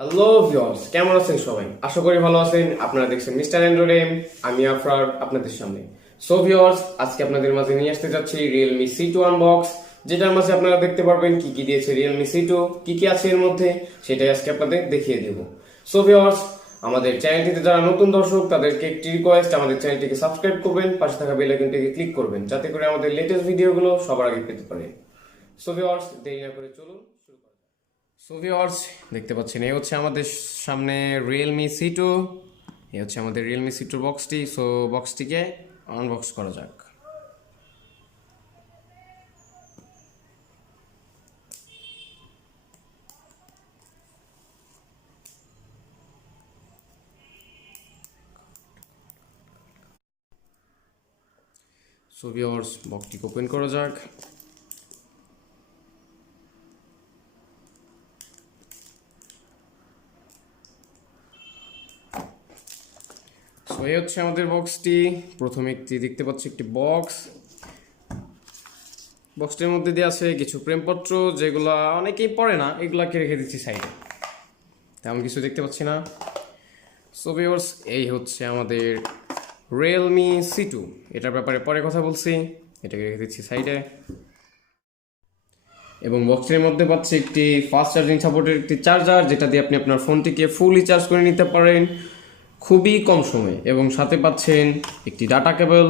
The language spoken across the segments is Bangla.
হ্যালো ভিউয়ার্স, কেমন আছেন সবাই? আশা করি ভালো আছেন। আপনারা দেখছেন মিস্টার অ্যান্ড্রয়েড। আমি আফরার আপনাদের সামনে। সো ভিউয়ার্স, আজকে আপনাদের মাঝে নিয়ে আসতে যাচ্ছি Realme C2 আনবক্স, যেটার মাঝে আপনারা দেখতে পারবেন কি কি দিয়েছে Realme C2, কি কি আছে এর মধ্যে, সেটাই আজকে আপনাদের দেখিয়ে দেব। সো ভিউয়ার্স, আমাদের চ্যানেলটিতে যারা নতুন দর্শক তাদেরকে একটি রিকোয়েস্ট, আমাদের চ্যানেলটিকে সাবস্ক্রাইব করবেন, পাশে থাকা বেল আইকনটিকে ক্লিক করবেন যাতে করে আমাদের লেটেস্ট ভিডিওগুলো সবার আগে পেতে পারেন। সো ভিউয়ার্স, দেরি না করে চলুন শুরু করা যাক। সো ভিউয়ার্স, দেখতে পাচ্ছেন এই হচ্ছে আমাদের সামনে Realme C2। এই হচ্ছে আমাদের Realme C2 বক্সটি। সো বক্সটিকে আনবক্স করা যাক। সো ভিউয়ার্স, বক্সটিকে ওপেন করা যাক। সো এই হচ্ছে আমাদের বক্সটি। প্রথমে একটি দেখতে পাচ্ছি একটি বক্সটির মধ্যে দিয়ে আছে কিছু প্রেমপত্র, যেগুলা অনেকেই পড়ে না, এগুলাকে রেখে দিচ্ছি সাইডে, তেমন কিছু দেখতে পাচ্ছি না। সো ভিউয়ার্স, এই হচ্ছে আমাদের Realme C2। এটার ব্যাপারে পরে কথা বলছি, এটাকে রেখে দিচ্ছি সাইডে। এবং বক্সের মধ্যে পাচ্ছি একটি ফাস্ট চার্জিং সাপোর্টের একটি চার্জার, যেটা দিয়ে আপনি আপনার ফোনটিকে ফুলি চার্জ করে নিতে পারেন খুবই কম সময়ে। এবং সাথে পাচ্ছেন একটি ডাটা কেবল,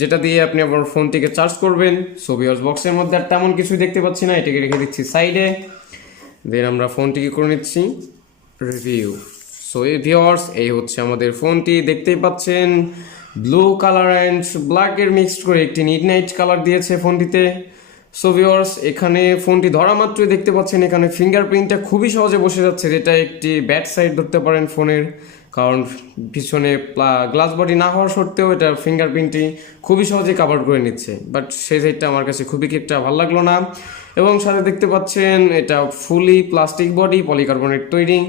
যেটা দিয়ে আপনি আপনার ফোনটিকে চার্জ করবেন। সো ভিউয়ার্স, বক্সের মধ্যে আর তেমন কিছু দেখতে পাচ্ছি না, এটাকে রেখে দিচ্ছি সাইডে। দেন আমরা ফোনটিকে করে নিচ্ছি রিভিউ। সো এই ভিউয়ার্স, এই হচ্ছে আমাদের ফোনটি। দেখতেই পাচ্ছেন ব্লু কালার অ্যান্ড ব্ল্যাকের মিক্সড করে একটি মিড নাইট কালার দিয়েছে ফোনটিতে। সো ভিউয়ার্স, এখানে ফোনটি ধরা মাত্রই দেখতে পাচ্ছেন এখানে ফিঙ্গারপ্রিন্টটা খুবই সহজে বসে যাচ্ছে, যেটা একটি ব্যাড সাইড ধরতে পারেন ফোনের, কারণ পিছনে গ্লাস বডি না হওয়া সত্ত্বেও এটা ফিঙ্গারপ্রিন্টটি খুবই সহজে কাভার করে নিচ্ছে। বাট সেই সাইডটা আমার কাছে খুবই একটা ভালো লাগলো না। এবং সাথে দেখতে পাচ্ছেন এটা ফুলি প্লাস্টিক বডি, পলিকার্বনেট তৈরি।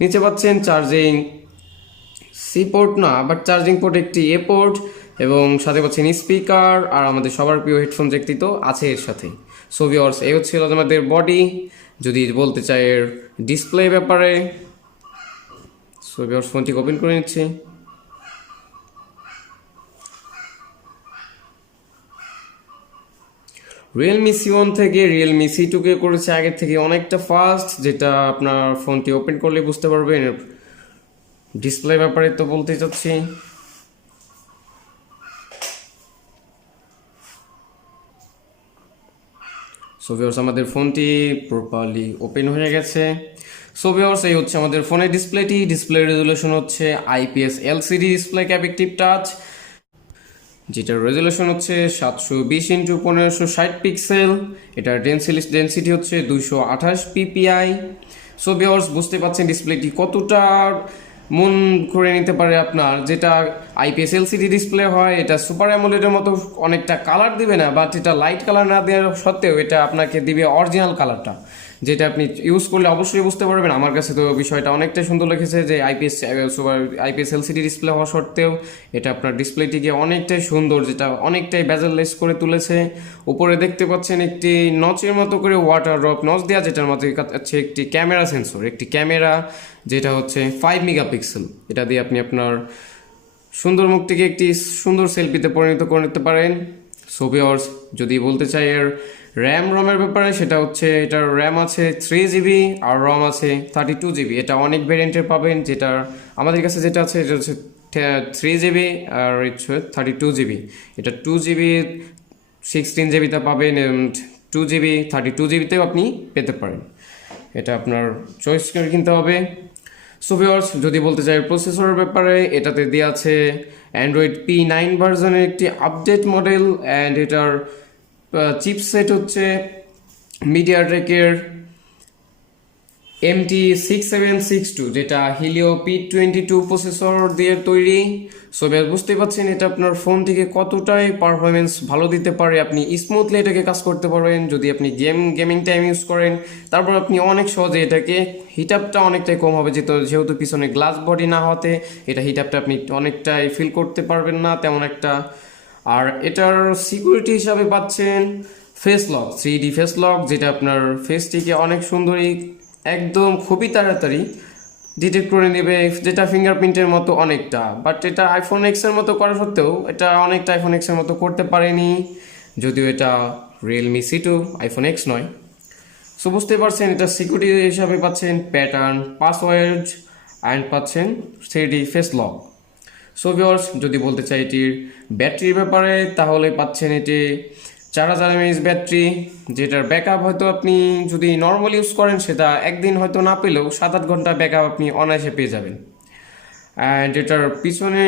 নিচে পাচ্ছেন চার্জিং সি পোর্ট না, বাট চার্জিং পোর্ট একটি এ পোর্ট, এবং সাথে পাচ্ছেন স্পিকার, আর আমাদের সবার প্রিয় হেডফোন জ্যাকটি তো আছে এর সাথে। সো ভিউয়ার্স, এই হচ্ছিল আমাদের বডি। যদি বলতে চাই এর ডিসপ্লে ব্যাপারে, সো ভিউয়ার্স, ফোনটি ওপেন করে নিচ্ছি। Realme C1 থেকে Realme C2 কে করেছে আগের থেকে অনেকটা ফাস্ট, যেটা আপনার ফোনটি ওপেন করলে বুঝতে পারবেন। ডিসপ্লে ব্যাপারে তো বলতে চাচ্ছি, সো ভিউয়ার্স, আমাদের ফোনটি প্রপারলি ওপেন হয়ে গেছে। সো ভিউয়ার্স, এই হচ্ছে আমাদের ফোনের ডিসপ্লেটি। ডিসপ্লে রেজুলেশন হচ্ছে IPS LCD ডিসপ্লে ক্যাপেক্টিভ টাচ, যেটার রেজুলেশন হচ্ছে 720x1560 পিক্সেল। এটার ডেন্সিটি হচ্ছে 228 ppi। সো ভিউয়ার্স, বুঝতে পারছেন ডিসপ্লেটি কতটা মন করে নিতে পারে আপনার। যেটা IPS LCD ডিসপ্লে হয়, এটা সুপার অ্যামোলেডের মতো অনেকটা কালার দিবে না, বাট এটা লাইট কালার না দেওয়ার সত্ত্বেও এটা আপনাকে দিবে অরিজিনাল কালারটা, যেটা আপনি ইউজ করলে অবশ্যই বুঝতে পারবেন। আমার কাছে তো বিষয়টা অনেকটাই সুন্দর লেগেছে যে IPS LCD ডিসপ্লে হওয়া সত্ত্বেও এটা আপনার ডিসপ্লেটিকে অনেকটাই সুন্দর, যেটা অনেকটাই বেজেললেস করে তুলেছে। উপরে দেখতে পাচ্ছেন একটি নচের মতো করে ওয়াটার ড্রপ নচ দেওয়া, যেটার মধ্যে আছে একটি ক্যামেরা সেন্সর, একটি ক্যামেরা যেটা হচ্ছে 5 মেগাপিক্সেল। এটা দিয়ে আপনি আপনার সুন্দর মুখটিকে একটি সুন্দর সেলফিতে পরিণত করে নিতে পারেন। সো ভিউয়ার্স, যদি বলতে চাই এর রমের ব্যাপারে, সেটা হচ্ছে এটার র্যাম আছে 3GB আর রম আছে 32GB। এটা অনেক ভেরিয়েন্টের পাবেন, যেটা আমাদের কাছে যেটা আছে এটা হচ্ছে 3GB আর হচ্ছে 32GB। এটা 2GB 16GBতে পাবেন, এবং 2GB 32GBতেও আপনি পেতে পারেন। এটা আপনার চয়েস করে কিনতে হবে। সো ভিউয়ার্স, যদি বলতে চাই প্রসেসরের ব্যাপারে, এটাতে দেওয়া আছে অ্যান্ড্রয়েড P9 ভার্সনের একটি আপডেট মডেল, অ্যান্ড এটার চিপসেট হচ্ছে মিডিয়াটেকের MT6762, যেটা হিলিও P22 প্রসেসর দিয়ে তৈরি। সো বুঝতে পারছেন এটা আপনার ফোনটিকে কতটাই পারফরমেন্স ভালো দিতে পারে। আপনি স্মুথলি এটাকে কাজ করতে পারবেন যদি আপনি গেমিং টাইম ইউজ করেন। তারপর আপনি অনেক সহজে এটাকে হিটআপটা অনেকটাই কম হবে, যেহেতু পিছনে গ্লাস বডি না হতে এটা হিটআপটা আপনি অনেকটাই ফিল করতে পারবেন না তেমন একটা। আর এটার সিকিউরিটি হিসাবে পাচ্ছেন face lock, 3D face lock, যেটা আপনার ফেসটিকে অনেক সুন্দরই একদম খুবই তাড়াতাড়ি ডিটেক্ট করে নেবে, যেটা ফিঙ্গারপ্রিন্টের মতো অনেকটা। বাট এটা আইফোন এক্সের মতো করা সত্ত্বেও এটা অনেকটা আইফোন এক্সের মতো করতে পারেনি, যদিও এটা রিয়েলমি C2, আইফোন এক্স নয়। সো বুঝতে পারছেন, এটা সিকিউরিটি হিসাবে পাচ্ছেন প্যাটার্ন, পাসওয়ার্ড অ্যান্ড পাচ্ছেন 3D face lock. So viewers, যদি বলতে চাই এটির ব্যাটারির ব্যাপারে, তাহলে পাচ্ছেন এটি 4000 mAh ব্যাটারি, যেটার ব্যাকআপ হয়তো আপনি যদি নর্মাল ইউজ করেন সেটা একদিন হয়তো না পেলেও 7-8 ঘন্টা ব্যাকআপ আপনি অনায়াসে পেয়ে যাবেন। অ্যান্ড এটার পিছনে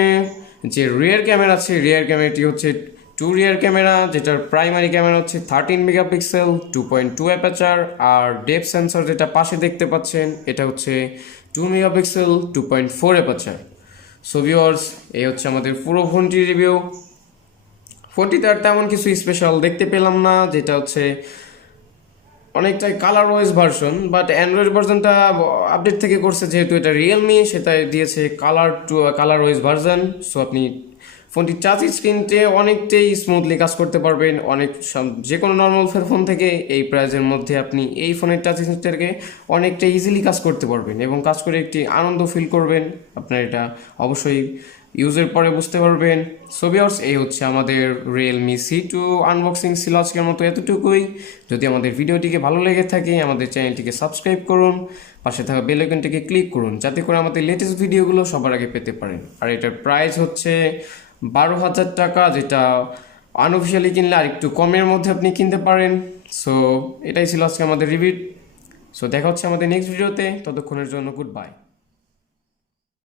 যে রিয়ার ক্যামেরা আছে, রিয়ার ক্যামেরাটি হচ্ছে টু রিয়ার ক্যামেরা, যেটার প্রাইমারি ক্যামেরা হচ্ছে 13 মেগাপিক্সেল, 2.2 অ্যাপাচার। আর ডেপথ সেন্সর যেটা পাশে দেখতে পাচ্ছেন, এটা হচ্ছে 2 মেগাপিক্সেল, 2.4 অ্যাপাচার। সো ভিউয়ার্স, এই হচ্ছে আমাদের পুরো ফোনটির রিভিউ। ফোনটিতে আর তেমন কিছু স্পেশাল দেখতে পেলাম না, যেটা হচ্ছে অনেকটাই colour wise version. But android ভার্সনটা আপডেট থেকে করছে, যেহেতু এটা রিয়েলমি, সেটা দিয়েছে কালার ওয়াইজ ভার্সন। সো আপনি ফোনটি টাচ স্ক্রিনতে অনেকটাই স্মুথলি কাজ করতে পারবেন, যে কোনো নর্মাল ফোন থেকে এই প্রাইসের মধ্যে আপনি এই ফোনের টাচ স্ক্রিনটাকে অনেকটা ইজিলি কাজ করতে পারবেন এবং কাজ করে একটি আনন্দ ফিল করবেন। আপনার এটা অবশ্যই ইউজের পরে বুঝতে পারবেন। সো ভিউয়ার্স, এই হচ্ছে আমাদের রিয়েলমি C2 আনবক্সিং ছিল আজকের মতো এতটুকুই। যদি আমাদের ভিডিওটিকে ভালো লেগে থাকে, আমাদের চ্যানেলটিকে সাবস্ক্রাইব করুন, পাশে থাকা বেল আইকনটিকে ক্লিক করুন, যাতে করে আমাদের লেটেস্ট ভিডিওগুলো সবার আগে পেতে পারেন। আর এটার প্রাইস হচ্ছে 12,000 টাকা, যেটা আনঅফিসিয়ালি কিনলে আর একটু কমের মধ্যে আপনি কিনতে পারেন। সো এটাই ছিল আজকে আমাদের রিভিউ। সো দেখা হচ্ছে আমাদের নেক্সট ভিডিওতে, ততক্ষণের জন্য গুড বাই।